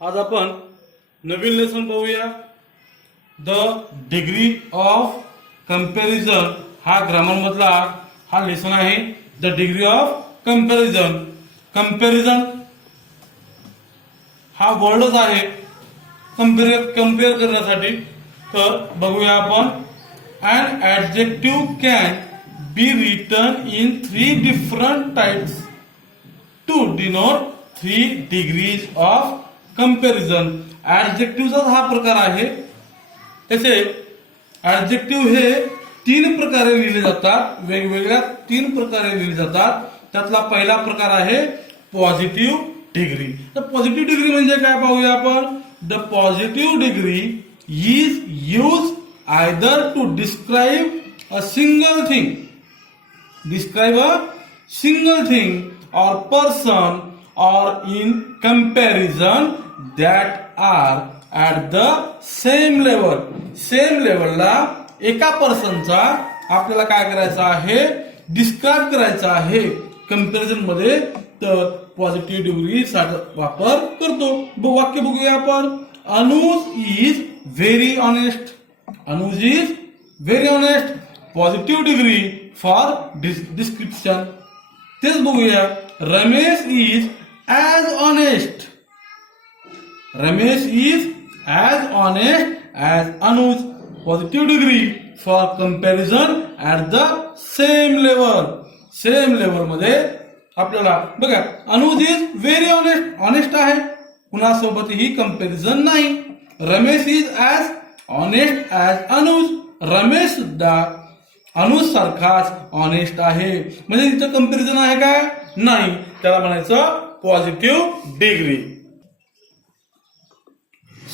आज आपण नवीन लेसन पाहूया. द डिग्री ऑफ कंपॅरिझन हा ग्रामर मधला हा लेसन आहे. The degree of comparison. Comparison हा वर्डच आहे कंपेअर करण्यासाठी. तर बघूया आपण. An adjective can be written in 3 different types to denote 3 degrees of comparison. ऍडजेक्टिव्हचा हा प्रकार आहे. त्याचे ऍडजेक्टिव्ह हे 3 प्रकारे लिहिले जातात. वेगवेगळ्या 3 प्रकारे लिहिले जातात. त्यातला पहिला प्रकार आहे पॉझिटिव्ह डिग्री. तर पॉझिटिव्ह डिग्री म्हणजे काय पाहूया आपण. The positive degree is use either to describe a single thing, or person or in comparison that are at the same level. Same लेवलला एका पर्सनचा आपल्याला काय करायचं आहे, डिस्क्राइब करायचा आहे कंपॅरिझन मध्ये. तर पॉझिटिव्ह डिग्री वापर करतो. वाक्य बघूया आपण. Anuj is very honest. Anuj is very honest. Positive degree for description. तेच बघूया. Ramesh is as honest. Ramesh is as honest as Anuj. Positive degree for comparison at the same level. Same level मध्ये आपल्याला बघा. Anuj is very honest. Honest आहे, कुणासोबतही comparison नाही. Ramesh is as honest as Anuj. Ramesh सुद्धा अनुज सारखाच honest आहे. म्हणजे तिथं कंपॅरिझन आहे काय, नाही. त्याला म्हणायचं पॉझिटिव्ह डिग्री.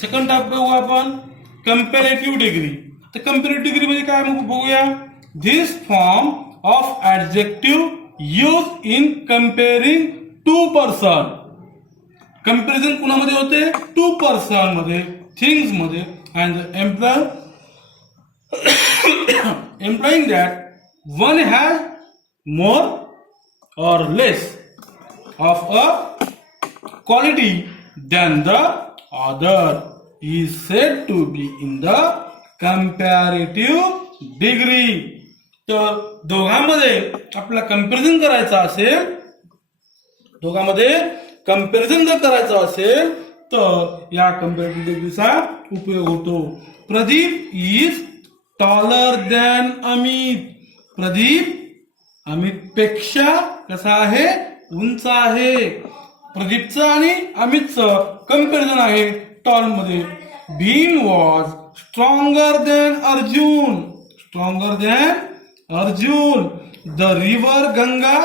सेकंड टाइप बघू आपण. Comparative degree. तर कंपॅरेटिव्ह डिग्री म्हणजे काय बघूया. This form of adjective use in कंपेअरिंग 2 person. Comparison कुणामध्ये होते, 2 पर्सन मध्ये, थिंग्स मध्ये. And implying that one has more or less of a quality than the other is said to be in the comparative degree. तर दोघांमध्ये आपल्याला comparison करायचं असेल, दोघांमध्ये comparison जर करायचं असेल तर या कंपॅरेटिव्ह डिग्रीचा उपयोग होतो. Pradeep is taller than Amit. Pradeep Amit पेक्षा कसा आहे, उंच आहे. प्रदीपचं आणि अमितचं कंपॅरिझन आहे टॉल मध्ये. Bhim was stronger than Arjun. Stronger than Arjun. The river Ganga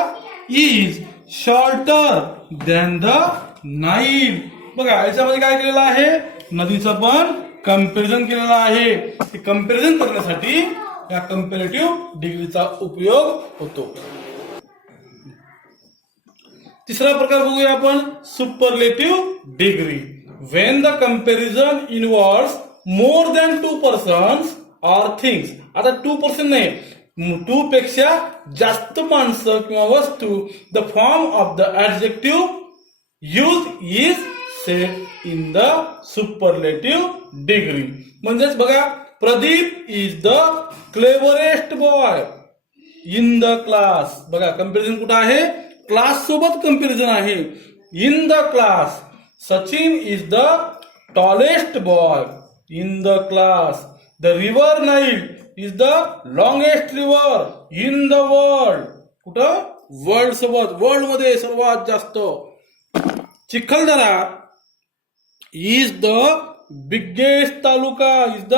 is shorter than the Nile. बघा याच्यामध्ये काय केलेलं आहे, नदीचं पण कंपॅरिझन केलेलं आहे. ते कंपॅरिझन करण्यासाठी या कंपॅरेटिव्ह डिग्रीचा उपयोग होतो. तिसरा प्रकार बघूया आपण. Superlative degree. When the comparison involves more than 2 persons or things. आता 2 पर्सन नाही, 2 पेक्षा जास्त माणसं किंवा वस्तू. The form of the adjective use is set in the superlative degree. म्हणजेच बघा. Pradeep is the cleverest boy in the class. बघा कंपॅरिझन कुठं आहे, क्लास सोबत कंपॅरिझन आहे. In the class. Sachin is the tallest boy in the class. The river Nile is the longest river in the world. कुठं, world सोबत, world मध्ये सर्वात जास्त. Chikhaldara is the biggest taluka. Is the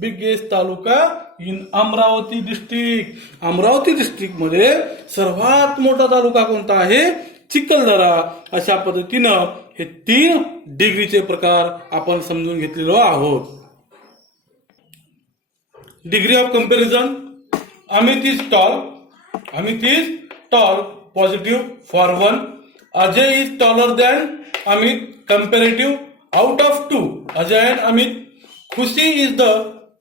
biggest taluka in Amravati district. Amravati district मध्ये सर्वात मोठा तालुका कोणता आहे, चिखलदरा. अशा पद्धतीनं हे 3 डिग्रीचे प्रकार आपण समजून घेतलेलो आहोत. Degree of comparison. Amit is tall. Amit is tall. Positive for 1. Ajay is taller than Amit. Comparative out of 2. Ajay and Amit. Khushi is the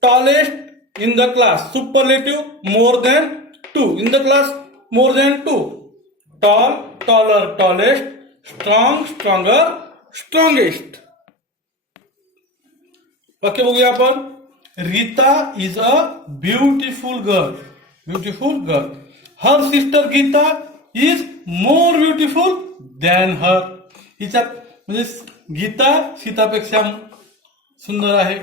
tallest in the class. Superlative more than 2. In the class more than 2. Tall, taller, tallest. Strong, stronger, strongest. वाक्य बघूया आपण. Rita is a beautiful girl. Beautiful girl. Her sister Gita is more beautiful than her. हिच्या म्हणजे गीता सीतापेक्षा सुंदर आहे.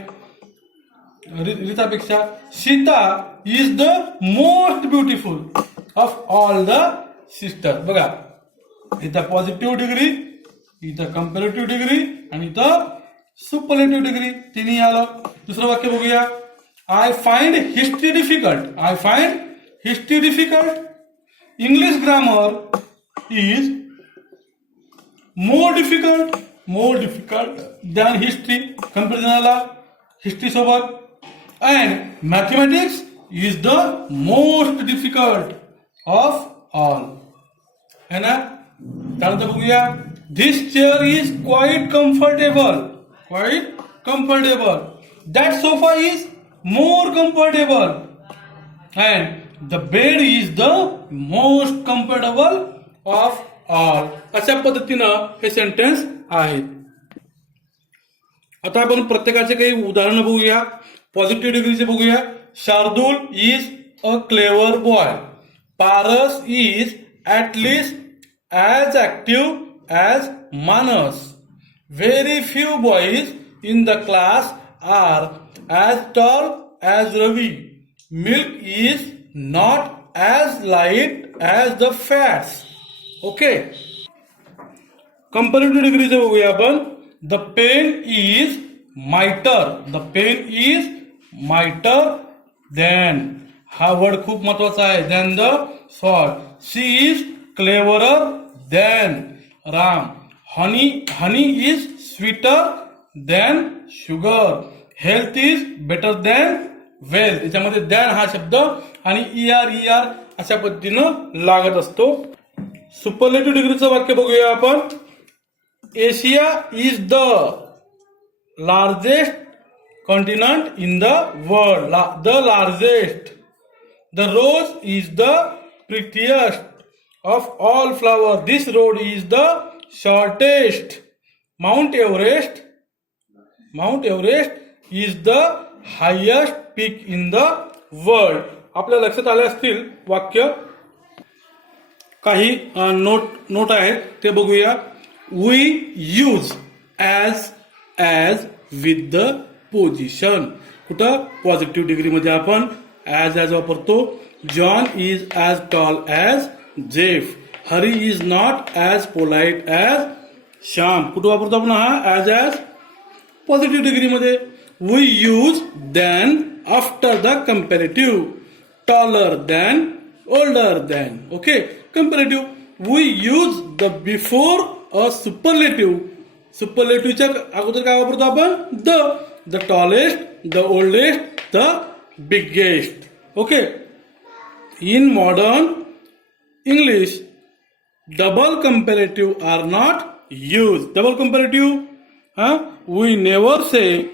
रीतापेक्षा. Sita is the most beautiful of all the sister. बघा इथं पॉझिटिव्ह डिग्री, इथं कंपॅरेटिव्ह डिग्री आणि इथं सुपरलेटिव्ह डिग्री तिन्ही आलं. दुसरं वाक्य बघूया. I find history difficult. I find history difficult. English grammar is more difficult than history. Comparison आला हिस्ट्री सोबत. And mathematics is the most difficult of all. है ना. त्यानंतर बघूया. This chair is quite comfortable. That sofa is more comfortable. And the bed is the most comfortable of all. अशा पद्धतीनं हे sentence आहेत. आता आपण प्रत्येकाचे काही उदाहरणं बघूया. पॉझिटिव्ह डिग्रीचे बघूया. Shardul is a clever boy. Paras is at least as active as मानस. Very few boys in the class are as tall as Ravi. Milk is not as light as the fats. Okay. Comparative degree से बघूया आपण. The pen is mightier. The pen is mightier than. हा word खूप महत्वाचा आहे. Than the sword. She is cleverer than Ram. Honey is sweeter than sugar. Health is better than wealth. याच्यामध्ये than हा शब्द आणि er अशा पद्धतीनं लागत असतो. सुपरलेटिव्ह डिग्रीचं वाक्य बघूया आपण. Asia is the largest continent in the world. The largest. The rose is the prettiest of all flower. This road is the shortest. Mount Everest is the highest peak in the world. आपल्या लक्षात आले असतील वाक्य. काही note आहेत ते बघूया. We use as with the position. कुठं पॉझिटिव्ह डिग्री मध्ये आपण as वापरतो. John is as tall as Jeff. Hari is not as polite as Shyam. कुठं वापरतो आपण हा ॲज पॉझिटिव्ह डिग्रीमध्ये. We use than after the comparative. Taller than, older than. Okay. Comparative. We use the before a superlative. सुपरलेटिव्हच्या अगोदर काय वापरतो आपण. The tallest, the oldest, the biggest. Okay. In modern English double comparative are not used. Double comparative, we never say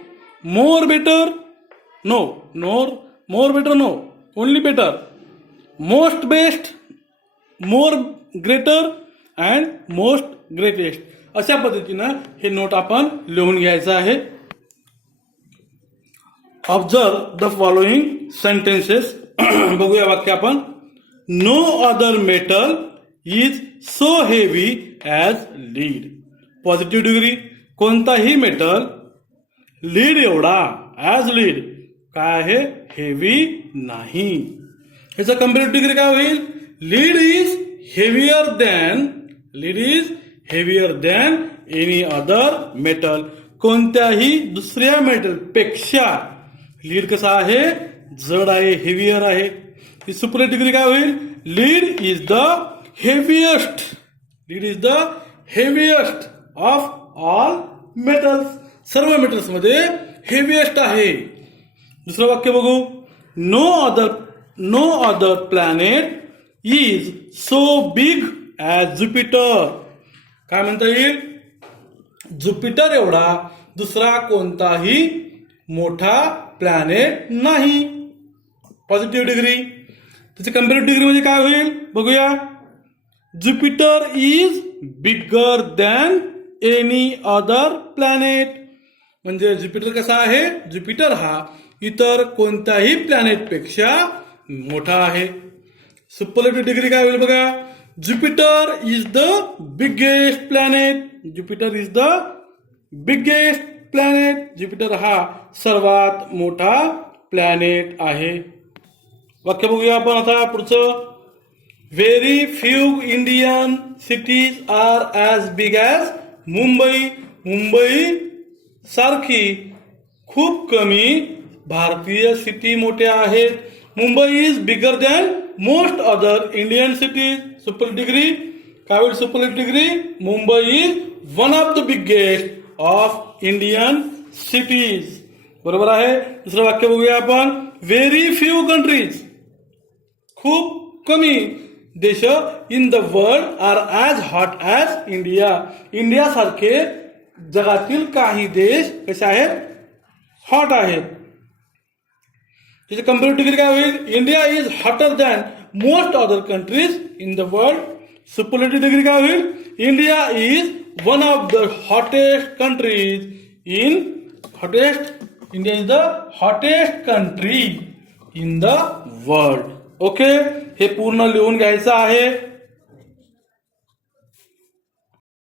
more better. No, more better. No, only better. Most best, more greater and most greatest. अशा पद्धतीनं हे note आपण लिहून घ्यायचं आहे. Observe the following sentences. बघूया वाक्य आपण. No other metal is so heavy as lead. Positive degree. कोणताही मेटल लीड एवढा ॲज लीड काय आहे हेवी नाही. ह्याचा कंपॅरेटिव्ह डिग्री काय होईल. Lead is heavier than any other metal. कोणत्याही दुसऱ्या मेटल पेक्षा लीड कसा आहे जड आहे, हेवियर आहे. सुपरलेटिव्ह डिग्री काय होईल. Lead is the heaviest of all metals. सर्व मेटल्स मध्ये हेविएस्ट आहे. दुसरं वाक्य बघू. No other planet is so big as Jupiter. काय म्हणता येईल. ज्युपिटर एवढा दुसरा कोणताही मोठा प्लॅनेट नाही. Positive degree. त्याची कंपॅरेटिव्ह डिग्री म्हणजे काय होईल बघूया. Jupiter is bigger than any other planet. म्हणजे ज्युपिटर कसा आहे, ज्युपिटर हा इतर कोणत्याही प्लॅनेट पेक्षा मोठा आहे. सुपरलेटिव्ह डिग्री काय होईल बघा, Jupiter is the biggest planet. Jupiter is the biggest planet. Jupiter हा सर्वात मोठा प्लॅनेट आहे. वाक्य बघूया आपण आता पुढचं. Very few Indian cities are as big as Mumbai. Mumbai सारखी खूप कमी भारतीय सिटी मोठ्या आहेत. Mumbai is bigger than most other Indian cities. Super degree काय होईल, super degree Mumbai is one of the biggest of Indian cities. बरोबर आहे. दुसरं वाक्य बघूया आपण. व्हेरी फ्यू कंट्रीज खूप कमी देश in the world are as hot as India. India सारखे जगातील काही देश कसे आहेत, हॉट आहेत. त्याची कंपेरेटिव्ह डिग्री काय होईल, India is hotter than most other countries in the world. Superlative degree काय होईल, India is one of the hottest countries in India is the hottest country in the world. Okay, हे पूर्ण लिहून घ्यायचं आहे.